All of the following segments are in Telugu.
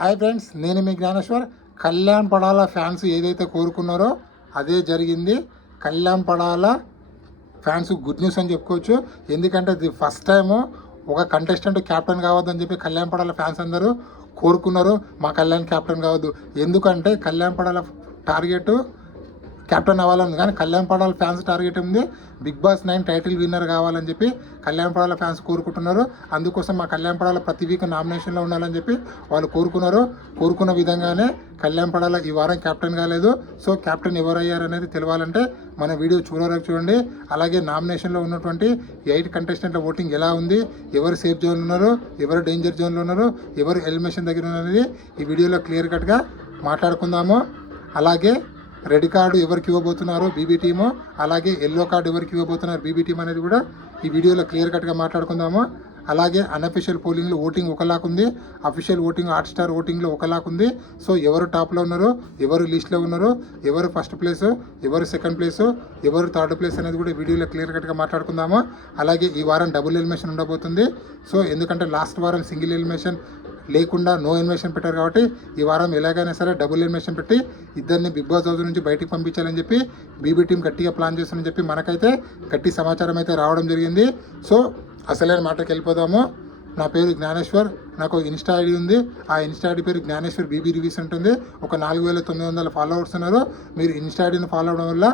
హాయ్ ఫ్రెండ్స్, నేను మీ జ్ఞానేశ్వర్. కళ్యాణ్ పడాల ఫ్యాన్స్ ఏదైతే కోరుకున్నారో అదే జరిగింది. Kalyan Padala fans good news అని చెప్పుకోవచ్చు. ఎందుకంటే ఇది ఫస్ట్ టైము ఒక కంటెస్టెంట్ క్యాప్టెన్ కావద్దని చెప్పి కళ్యాణ్ పడాల ఫ్యాన్స్ అందరూ కోరుకున్నారు. మా కళ్యాణ్ క్యాప్టెన్ కావద్దు, ఎందుకంటే కళ్యాణ్ పడాల టార్గెట్ క్యాప్టెన్ అవ్వాలని, కానీ కళ్యాణ్ పడాల ఫ్యాన్స్ టార్గెట్ ఉంది బిగ్ బాస్ 9 టైటిల్ విన్నర్ కావాలని చెప్పి కళ్యాణ్ పడాల ఫ్యాన్స్ కోరుకుంటున్నారు. అందుకోసం మా కళ్యాణ్ పడాల ప్రతి వీక్ నామినేషన్లో ఉండాలని చెప్పి వాళ్ళు కోరుకున్న విధంగానే కళ్యాణ్ పడాల ఈ వారం క్యాప్టెన్ కాలేదు. సో క్యాప్టెన్ ఎవరయ్యారు అనేది తెలియాలంటే మన వీడియో చూడండి. అలాగే నామినేషన్లో ఉన్నటువంటి 8 కంటెస్టెంట్ల ఓటింగ్ ఎలా ఉంది, ఎవరు సేఫ్ జోన్లో ఉన్నారు, ఎవరు డేంజర్ జోన్లో ఉన్నారు, ఎవరు ఎలిమినేషన్ దగ్గర ఉన్నది ఈ వీడియోలో క్లియర్ కట్గా మాట్లాడుకుందాము. అలాగే రెడ్ కార్డు ఎవరికి ఇవ్వబోతున్నారు బీబీ టీము, అలాగే ఎల్లో కార్డు ఎవరికి ఇవ్వబోతున్నారు బీబీ టీం అనేది కూడా ఈ వీడియోలో క్లియర్ కట్గా మాట్లాడుకుందాము. అలాగే అన్అఫిషియల్ పోలింగ్లో ఓటింగ్ ఒకలాగా ఉంది, అఫీషియల్ ఓటింగ్ హాట్స్టార్ ఓటింగ్లో ఒకలాగా ఉంది. సో ఎవరు టాప్లో ఉన్నారు, ఎవరు లిస్ట్లో ఉన్నారు, ఎవరు ఫస్ట్ ప్లేసు, ఎవరు సెకండ్ ప్లేసు, ఎవరు థర్డ్ ప్లేస్ అనేది కూడా వీడియోలో క్లియర్ కట్గా మాట్లాడుకుందాము. అలాగే ఈ వారం డబుల్ ఎలిమినేషన్ ఉండబోతుంది. సో ఎందుకంటే లాస్ట్ వారం సింగిల్ ఎలిమినేషన్ లేకుండా నో ఎలిమినేషన్ పెట్టారు కాబట్టి ఈ వారం ఎలాగైనా సరే డబుల్ ఎలిమినేషన్ పెట్టి ఇద్దరిని బిగ్ బాస్ హౌస్ నుంచి బయటికి పంపించాలని చెప్పి బీబీ టీం గట్టిగా ప్లాన్ చేస్తుందని చెప్పి మనకైతే గట్టి సమాచారం అయితే రావడం జరిగింది. సో అసలైన మాటకి వెళ్ళిపోదాము. నా పేరు జ్ఞానేశ్వర్, నాకు ఇన్స్టా ఐడి ఉంది. ఆ ఇన్స్టా ఐడి పేరు జ్ఞానేశ్వర్ బీబీ రివ్యూస్ ఉంటుంది. ఒక 4900 ఫాలోవర్స్ ఉన్నారు. మీరు ఇన్స్టా ఐడిని ఫాలో అవడం వల్ల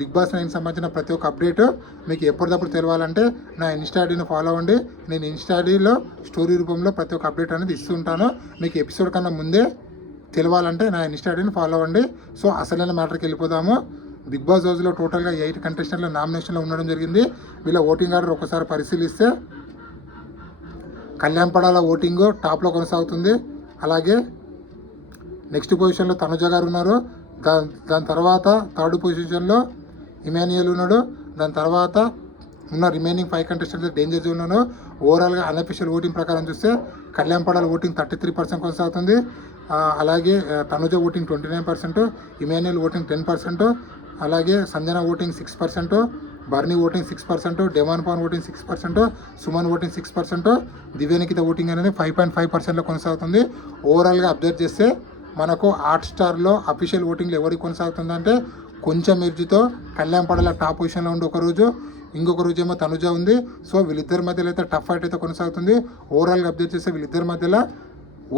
బిగ్ బాస్ 9 సంబంధించిన ప్రతి ఒక్క అప్డేట్ మీకు ఎప్పటికప్పుడు తెలియాలంటే నా ఇన్స్టా ఐడిని ఫాలో అవ్వండి. నేను ఇన్స్టా ఐడిలో స్టోరీ రూపంలో ప్రతి ఒక్క అప్డేట్ అనేది ఇస్తుంటాను. మీకు ఎపిసోడ్ కన్నా ముందే తెలియాలంటే నా ఇన్స్టా ఐడిని ఫాలో అవ్వండి. సో అసలైన మ్యాటర్కి వెళ్ళిపోదాము. బిగ్ బాస్ హౌస్లో టోటల్గా 8 కంటెస్టెంట్లు నామినేషన్లో ఉండడం జరిగింది. వీళ్ళ ఓటింగ్ ఆర్డర్ ఒకసారి పరిశీలిస్తే కళ్యాణ్ పడాల ఓటింగ్ టాప్లో కొనసాగుతుంది. అలాగే నెక్స్ట్ పొజిషన్లో తనుజ గారు ఉన్నారు. దాని తర్వాత థర్డ్ పొజిషన్లో ఇమాన్యుయల్ ఉన్నాడు. దాని తర్వాత ఉన్న రిమైనింగ్ 5 కంటెస్టెంట్స్ డేంజర్ జోన్ ఉన్నాడు. ఓవరాల్గా అన్అఫిషియల్ ఓటింగ్ ప్రకారం చూస్తే కళ్యాణ్ పడాల ఓటింగ్ 33% కొనసాగుతుంది. అలాగే తనుజ ఓటింగ్ 29%, ఇమాన్యుయల్ ఓటింగ్ 10%, అలాగే సంజన ఓటింగ్ 6%, బర్నీ voting 6%, demon Pawan voting 6%, Suman voting 6%, Divyanikitha voting అనేది 5.5%లో కొనసాగుతుంది. ఓవరాల్గా అబ్జర్వ్ చేస్తే మనకు హాట్స్టార్లో అఫీషియల్ ఓటింగ్లో ఎవరికి కొనసాగుతుందంటే కొంచెం ఎర్జీతో కళ్యాణ్ పడాల టాప్ పొజిషన్లో ఉండి ఒక రోజు, ఇంకొక రోజు ఏమో తనుజ ఉంది. సో వీళ్ళిద్దరి మధ్యలో అయితే టఫ్ ఫైట్ అయితే కొనసాగుతుంది. ఓవరాల్గా అబ్జర్వ్ చేస్తే వీళ్ళిద్దరి మధ్యలో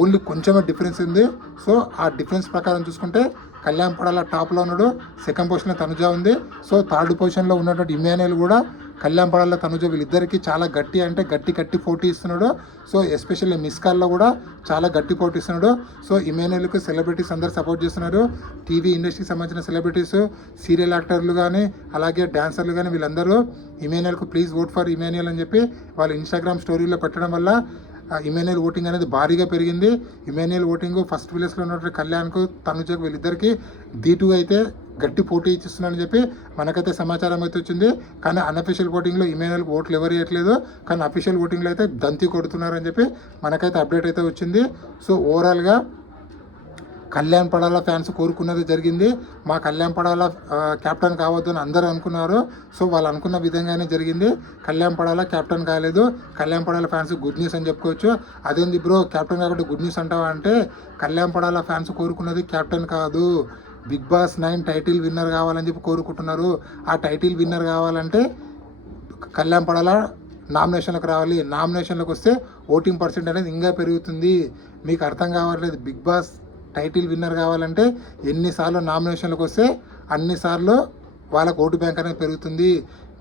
ఓన్లీ కొంచెమే డిఫరెన్స్ ఉంది. సో ఆ డిఫరెన్స్ ప్రకారం చూసుకుంటే కళ్యాణ్ పడాల టాప్లో ఉన్నాడు, సెకండ్ పొజిషన్లో తనుజ ఉంది. సో థర్డ్ పొజిషన్లో ఉన్నటువంటి ఇమాన్యుయల్ కూడా కళ్యాణ్ పడాల తనుజ వీళ్ళిద్దరికి చాలా గట్టి పోటీ ఇస్తున్నాడు. సో ఎస్పెషల్లీ మిస్ కాల్లో కూడా చాలా గట్టి పోటీ ఇస్తున్నాడు. సో ఇమాన్యుయల్కి సెలబ్రిటీస్ అందరు సపోర్ట్ చేస్తున్నారు. టీవీ ఇండస్ట్రీకి సంబంధించిన సెలబ్రిటీస్, సీరియల్ యాక్టర్లు కానీ అలాగే డాన్సర్లు కానీ వీళ్ళందరూ ఇమాన్యుయల్కు ప్లీజ్ ఓట్ ఫర్ ఇమాన్యుయల్ అని చెప్పి వాళ్ళ ఇన్స్టాగ్రామ్ స్టోరీలో పెట్టడం వల్ల ఇమాన్యుయల్ ఓటింగ్ అనేది భారీగా పెరిగింది. ఇమాన్యుయల్ ఓటింగ్ ఫస్ట్ ప్లేస్లో ఉన్నటువంటి కళ్యాణ్కు తనుజకు వీళ్ళిద్దరికి D2 అయితే గట్టి పోటీ ఇచ్చిస్తున్నారని చెప్పి మనకైతే సమాచారం అయితే వచ్చింది. కానీ అన్అఫీషియల్ ఓటింగ్లో ఇమాన్యుయల్కి ఓట్లు ఎవరు ఇవ్వట్లేదు, కానీ అఫీషియల్ ఓటింగ్లో అయితే దంతి కొడుతున్నారని చెప్పి మనకైతే అప్డేట్ అయితే వచ్చింది. సో ఓవరాల్గా కళ్యాణ్ పడాల ఫ్యాన్స్ కోరుకున్నది జరిగింది. మా కళ్యాణ్ పడాల క్యాప్టెన్ కావద్దు అని అందరూ అనుకున్నారు. సో వాళ్ళు అనుకున్న విధంగానే జరిగింది. కళ్యాణ్ పడాల క్యాప్టెన్ కాలేదు. Kalyan Padala fans good news అని చెప్పుకోవచ్చు. అదేంది బ్రో క్యాప్టెన్ కాబట్టి గుడ్ న్యూస్ అంటావా అంటే, కళ్యాణ్ పడాల ఫ్యాన్స్ కోరుకున్నది క్యాప్టెన్ కాదు, బిగ్ బాస్ 9 టైటిల్ విన్నర్ కావాలని చెప్పి కోరుకుంటున్నారు. ఆ టైటిల్ విన్నర్ కావాలంటే కళ్యాణ్ పడాల నామినేషన్లకు రావాలి. నామినేషన్లకు వస్తే ఓటింగ్ పర్సెంట్ అనేది ఇంకా పెరుగుతుంది. మీకు అర్థం కావట్లేదు. బిగ్ బాస్ టైటిల్ విన్నర్ కావాలంటే ఎన్నిసార్లు నామినేషన్లకు వస్తే అన్నిసార్లు వాళ్ళకు ఓటు బ్యాంక్ అనేది పెరుగుతుంది.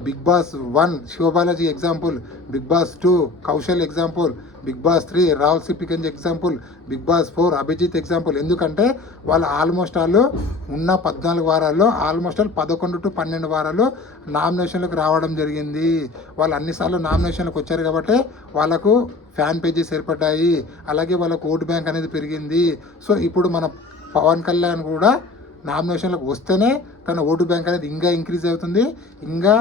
Bigg Boss 1 Sivabalaji example, Bigg Boss 2 Kaushal example, Bigg Boss 3 Rahul Sipligunj example, Bigg Boss 4 Abhijeet example. ఎందుకంటే వాళ్ళు ఆల్మోస్ట్ వాళ్ళు ఉన్న 14 వారాల్లో ఆల్మోస్ట్ 11 to 12 వారాలు నామినేషన్లకు రావడం జరిగింది. వాళ్ళు అన్నిసార్లు నామినేషన్లకు వచ్చారు కాబట్టి వాళ్ళకు ఫ్యాన్ పేజెస్ ఏర్పడ్డాయి. అలాగే వాళ్ళకు ఓటు బ్యాంక్ అనేది పెరిగింది. సో ఇప్పుడు మన పవన్ కళ్యాణ్ కూడా నామినేషన్లకు వస్తేనే తన ఓటు బ్యాంక్ అనేది ఇంకా ఇంక్రీజ్ అవుతుంది, ఇంకా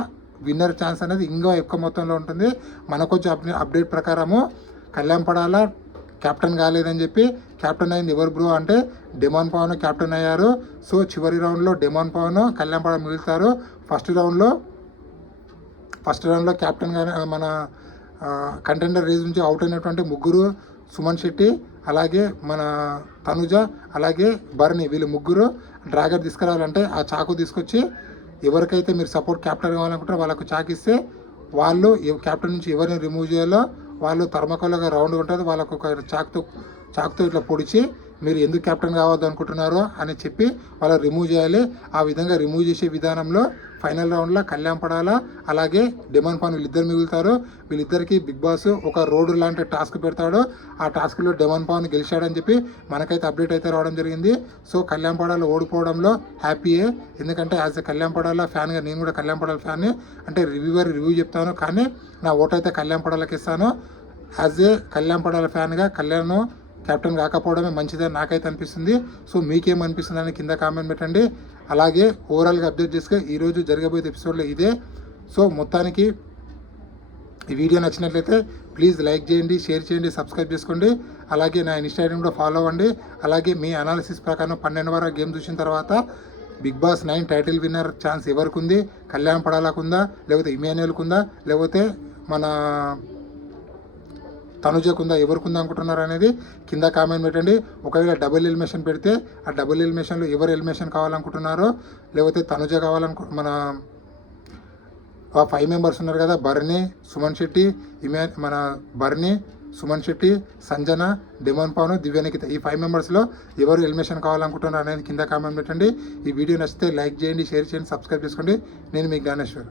విన్నర్ ఛాన్స్ అనేది ఇంకా ఎక్కువ మొత్తంలో ఉంటుంది. మనకు వచ్చే అప్డేట్ ప్రకారము కళ్యాణ్ పడాల క్యాప్టెన్ కాలేదని చెప్పి క్యాప్టెన్ అయింది ఎవరు బ్రో అంటే డెమాన్ పవన్ క్యాప్టెన్ అయ్యారు. సో చివరి రౌండ్లో డెమాన్ పవన్ కళ్యాణ్ పడాల మిగులుతారు. ఫస్ట్ రౌండ్లో క్యాప్టెన్గా మన కంటెండర్ రేస్ నుంచి అవుట్ అయినటువంటి ముగ్గురు సుమన్ శెట్టి, అలాగే మన తనుజ, అలాగే బర్ని, వీళ్ళు ముగ్గురు డ్రాగర్ తీసుకురావాలంటే ఆ చాకు తీసుకొచ్చి ఎవరికైతే మీరు సపోర్ట్ క్యాప్టెన్ కావాలనుకుంటారో వాళ్ళకు చాకు ఇస్తే వాళ్ళు క్యాప్టెన్ నుంచి ఎవరిని రిమూవ్ చేయాలో వాళ్ళు థర్మకోల్గా రౌండ్ ఉంటుంది, వాళ్ళకు ఒక చాకుతో ఇట్లా పొడిచి మీరు ఎందుకు క్యాప్టెన్ కావద్దు అనుకుంటున్నారో అని చెప్పి వాళ్ళు రిమూవ్ చేయాలి. ఆ విధంగా రిమూవ్ చేసే విధానంలో ఫైనల్ రౌండ్లో కళ్యాణ్ పడాలా అలాగే డెమన్ పాన్ వీళ్ళిద్దరు మిగులుతారు. వీళ్ళిద్దరికి బిగ్ బాస్ ఒక రోడ్డు లాంటి టాస్క్ పెడతాడు. ఆ టాస్క్లో డెమన్ పాన్ గెలిచాడని చెప్పి మనకైతే అప్డేట్ అయితే రావడం జరిగింది. సో కళ్యాణ్ పడాల ఓడిపోవడంలో హ్యాపీయే, ఎందుకంటే యాజ్ ఎ కళ్యాణ్ పడాల ఫ్యాన్గా నేను కూడా కళ్యాణ్ పడాల ఫ్యాన్ని, అంటే రివ్యూ చెప్తాను కానీ నా ఓటు అయితే కళ్యాణ్ పడాలకి ఇస్తాను. యాజ్ ఏ కళ్యాణ్ పడాల ఫ్యాన్గా కళ్యాణ్ కెప్టెన్ కాకపోవడమే మంచిదని నాకైతే అనిపిస్తుంది. సో మీకేమనిపిస్తుంది అని కింద కామెంట్ పెట్టండి. అలాగే ఓవరాల్గా అప్డేట్ చేసుకొని ఈరోజు జరగబోయే ఎపిసోడ్లో ఇదే. సో మొత్తానికి ఈ వీడియో నచ్చినట్లయితే ప్లీజ్ లైక్ చేయండి, షేర్ చేయండి, సబ్స్క్రైబ్ చేసుకోండి. అలాగే నా ఇన్స్టాగ్రామ్ కూడా ఫాలో అవ్వండి. అలాగే మీ అనాలిసిస్ ప్రకారం 12 వరకు గేమ్ చూసిన తర్వాత Bigg Boss 9 title winner chance ఎవరికి ఉంది, కళ్యాణ్ పడాలకు ఉందా, లేకపోతే ఇమాన్యుయల్కి ఉందా, లేకపోతే మన తనుజకు ఉందా, ఎవరికి ఉందా అనుకుంటున్నారు అనేది కింద కామెంట్ పెట్టండి. ఒకవేళ డబుల్ ఎలిమినేషన్ పెడితే ఆ డబుల్ ఎలిమినేషన్లో ఎవరు ఎలిమినేషన్ కావాలనుకుంటున్నారో, లేకపోతే తనుజ మన 5 మెంబర్స్ ఉన్నారు కదా, బర్నీ, సుమన్ శెట్టి, మన బర్నీ, సుమన్ శెట్టి, సంజన, డెమన్ పాను, దివ్యానికిత, ఈ 5 మెంబర్స్లో ఎవరు ఎలిమినేషన్ కావాలనుకుంటున్నారు అనేది కింద కామెంట్ పెట్టండి. ఈ వీడియో నచ్చితే లైక్ చేయండి, షేర్ చేయండి, సబ్స్క్రైబ్ చేసుకోండి. నేను మీ జ్ఞానేశ్వర్.